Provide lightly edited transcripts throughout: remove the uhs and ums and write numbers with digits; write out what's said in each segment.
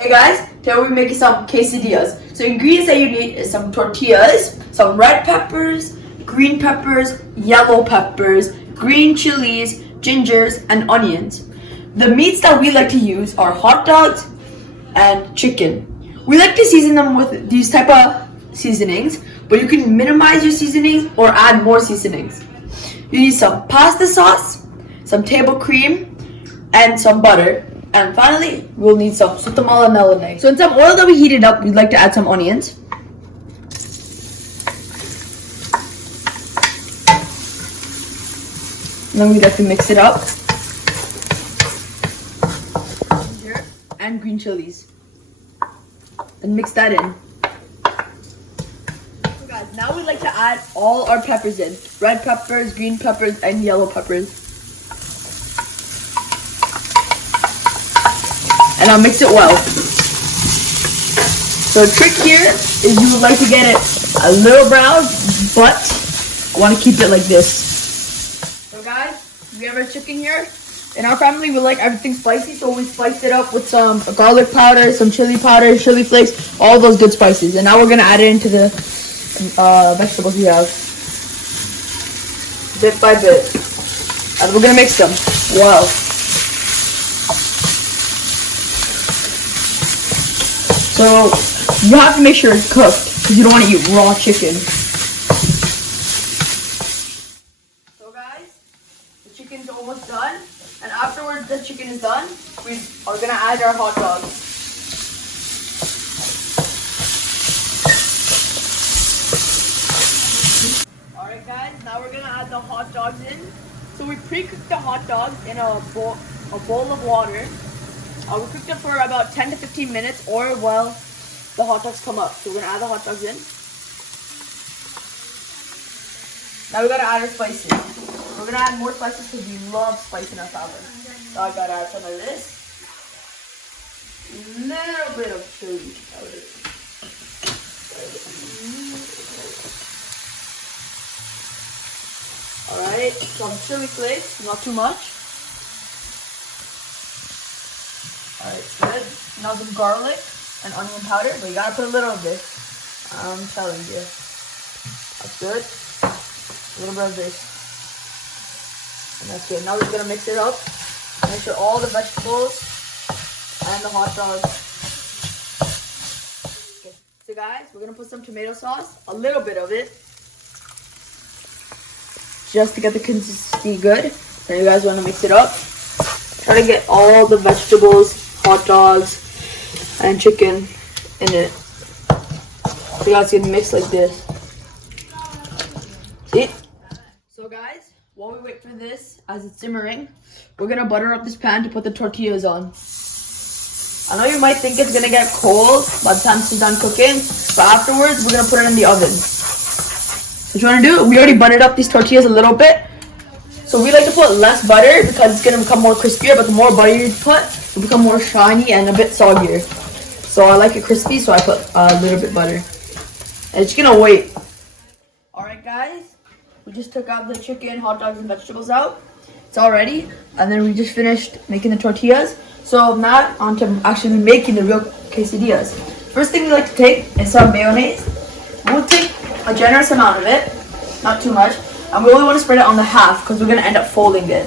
Hey guys, today we're making some quesadillas. So ingredients that you need is some tortillas, some red peppers, green peppers, yellow peppers, green chilies, gingers, and onions. The meats that we like to use are hot dogs and chicken. We like to season them with these type of seasonings, but you can minimize your seasonings or add more seasonings. You need some pasta sauce, some table cream, and some butter. And finally, we'll need some sutamala melanine. So in some oil that we heated up, we'd like to add some onions. And then we'd like to mix it up. And green chilies. And mix that in. So guys, now we'd like to add all our peppers in. Red peppers, green peppers, and yellow peppers. And I'll mix it well. So the trick here is you would like to get it a little brown, but I want to keep it like this. So guys, we have our chicken here. In our family, we like everything spicy, so we spiced it up with some garlic powder, some chili powder, chili flakes, all those good spices. And now we're going to add it into the vegetables we have. Bit by bit. And we're going to mix them well. So you have to make sure it's cooked because you don't want to eat raw chicken. So guys, the chicken's almost done. And afterwards the chicken is done, we are going to add our hot dogs. Alright guys, now we're going to add the hot dogs in. So we pre-cooked the hot dogs in a bowl of water. We cooked it for about 10 to 15 minutes or while the hot dogs come up. So we're going to add the hot dogs in. Now we got to add our spices. We're going to add more spices because we love spice in our family. So I got to add some of this. A little bit of chili powder. Alright, some chili flakes, not too much. Alright, good. Now some garlic and onion powder, but you gotta put a little of this. I'm telling you. That's good. A little bit of this. And that's good. Now we're gonna mix it up. Make sure all the vegetables and the hot dogs. Okay. So guys, we're gonna put some tomato sauce, a little bit of it. Just to get the consistency good. And you guys wanna mix it up. Try to get all the vegetables, hot dogs, and chicken in it. So you guys can mix like this. See? So guys, while we wait for this, as it's simmering, we're gonna butter up this pan to put the tortillas on. I know you might think it's gonna get cold by the time it's done cooking, but afterwards we're gonna put it in the oven. So what you wanna do, we already buttered up these tortillas a little bit. So we like to put less butter because it's gonna become more crispier, but the more butter you put, it'll become more shiny and a bit soggier. So I like it crispy, so I put a little bit butter. And it's gonna wait. Alright guys, we just took out the chicken, hot dogs, and vegetables out. It's all ready. And then we just finished making the tortillas. So now on to actually making the real quesadillas. First thing we like to take is some mayonnaise. We'll take a generous amount of it, not too much. And we only want to spread it on the half because we're going to end up folding it.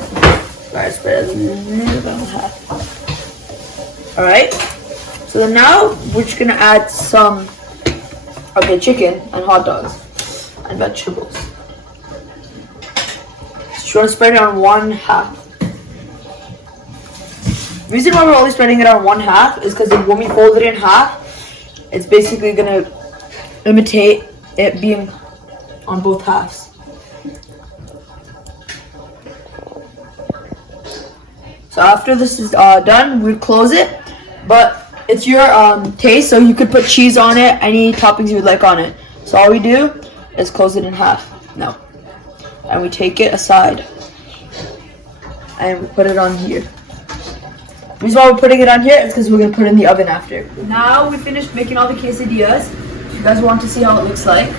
Alright, spread it a little bit on the half. Alright. So then now we're just going to add some of the chicken and hot dogs and vegetables. So you want to spread it on one half. The reason why we're only spreading it on one half is because when we fold it in half, it's basically going to imitate it being on both halves. So after this is done, we close it, but it's your taste, so you could put cheese on it, any toppings you would like on it. So all we do is close it in half now, and we take it aside, and we put it on here. The reason why we're putting it on here is because we're going to put it in the oven after. Now we finished making all the quesadillas. If you guys want to see how it looks like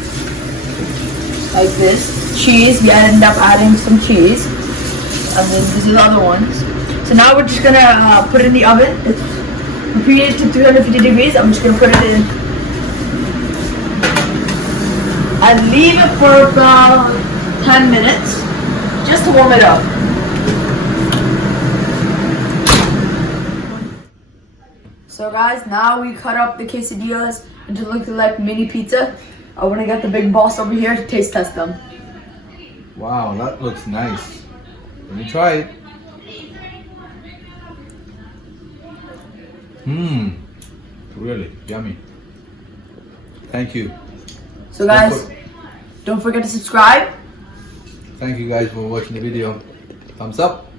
this. Cheese, we end up adding some cheese, and then these are the other ones. So now we're just gonna put it in the oven. It's Preheat it to 350 degrees. I'm just gonna put it in and leave it for about 10 minutes just to warm it up. So guys, now we cut up the quesadillas into looking like mini pizza. I want to get the big boss over here to taste test them. Wow, that looks nice. Let me try it. Really yummy. Thank you. So guys, don't forget to subscribe. Thank you guys for watching the video. Thumbs up.